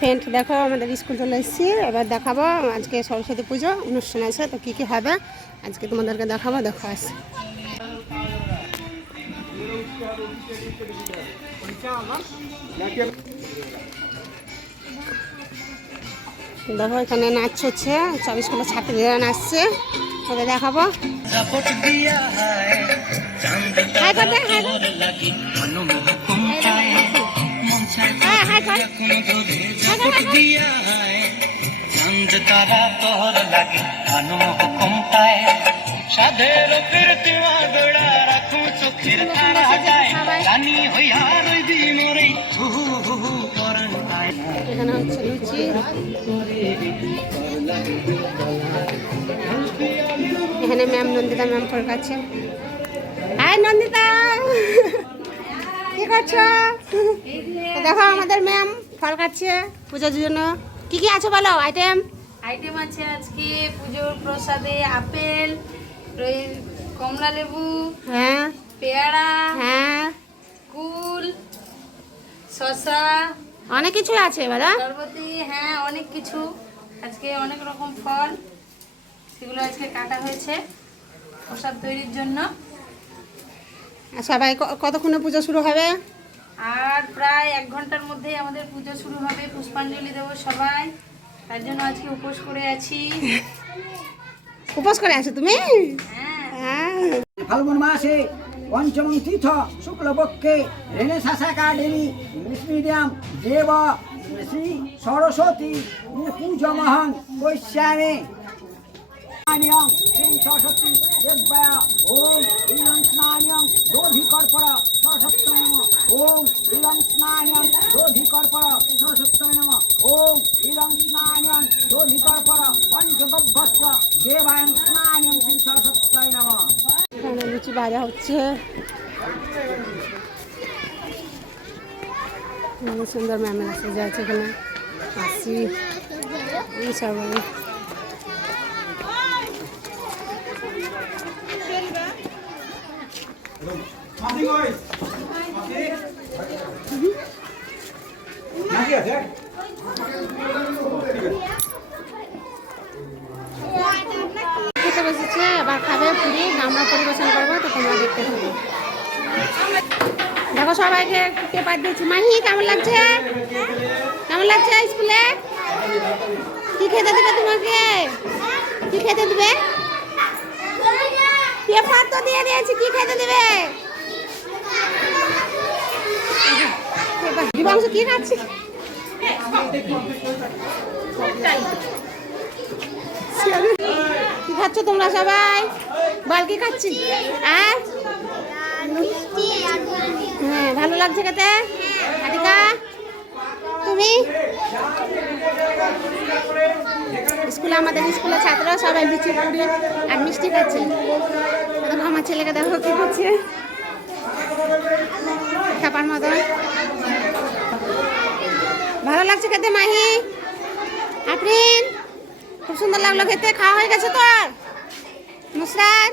Friend দেখো আমাদের school চলে এসেছি, এবার দেখাবো আজকে সরস্বতী পুজো অনুষ্ঠান আছে, তো কি কি হবে আজকে তোমাদেরকে দেখাবো। দেখো আসে দেখো এখানে নাচ হচ্ছে, সব স্কুলের ছাত্রীরা নাচছে, ওদের দেখাবো। এখানে হচ্ছে লুচি, এখানে ম্যাম নন্দিতা ম্যাম ফল খাচ্ছে। হাই নন্দিতা, কি করছো? দেখো আমাদের ম্যাম ফল খাচ্ছে পুজোর জন্য। কি কি আছে বলো আইটেম? আইটেম আছে আজকে পুজোর প্রসাদে আপেল, কমলা লেবু, হ্যাঁ, পেয়ারা, হ্যাঁ, কুল, শসা, অনেক কিছু আছে বলো। সরবতি, হ্যাঁ অনেক কিছু। আজকে অনেক রকম ফল, সেগুলো আজকে কাটা হয়েছে প্রসাদ তৈরির জন্য। সবাই কতক্ষণে পুজো শুরু হবে? আর প্রায় 1 ঘন্টার মধ্যেই আমাদের পুজো শুরু হবে। পুষ্পাঞ্জলি দেবো সবাই, তার জন্য আজকে উপোস করে আছি। উপোস করে আছো তুমি? হ্যাঁ। হ্যাঁ। ফাল্গুন মাসে পঞ্চম তীর্থ শুক্লপক্ষে রেনেসাঁস একাডেমি ইংলিশ মিডিয়াম দেব শ্রী সরস্বতী পূজমহং বৈশ্যামে সরস্বতী দেব্যা ওম ইলং স্নানিয়ং দোধিকর্পর সরস্বত্যয় নমঃ ওম ইলং স্নানিয়ং দোধিকর্পর সরস্বত্যয় নমঃ ওম ইলং স্নানিয়ং দোধিকর্পর পঞ্চগভ্যস্য দেবায়ং স্নানিয়ং শ্রী সরস্বত্যয় নমঃ। এখানে লুচি ভাজা হচ্ছে, সুন্দর ম্যামের সাজা আছে এখানে। আসি সবাই খেতে বসেছে, আবার খাবে পুরি, আমরা পরিবেশন করবো, তো তোমরা দেখতে থাকো। দেখো সবাইকে পেপার দিয়েছি। মাহি কেমন লাগছে? কেমন লাগছে স্কুলে? কি খেতে দেবে তোমাকে? কি খেতে দেবে? পেপার তো দিয়ে দিয়েছি, কি খেতে দেবে? দিবাংশ কি খাচ্ছি? কি খাচ্ছ তোমরা সবাই? বল কি খাচ্ছি? হ্যাঁ, ভালো লাগছে খেতে? রাধিকা তুমি? স্কুলে আমাদের স্কুলের ছাত্ররা সবাই লুচি পুরি আর মিষ্টি খাচ্ছে। দেখো আমার ছেলেকে দেখো কি করছে, খাবার মতন। ভালো লাগছে খেতে মাহি? আফরিন খুব সুন্দর লাগলো খেতে। খাওয়া হয়ে গেছে তোর? নুসরাত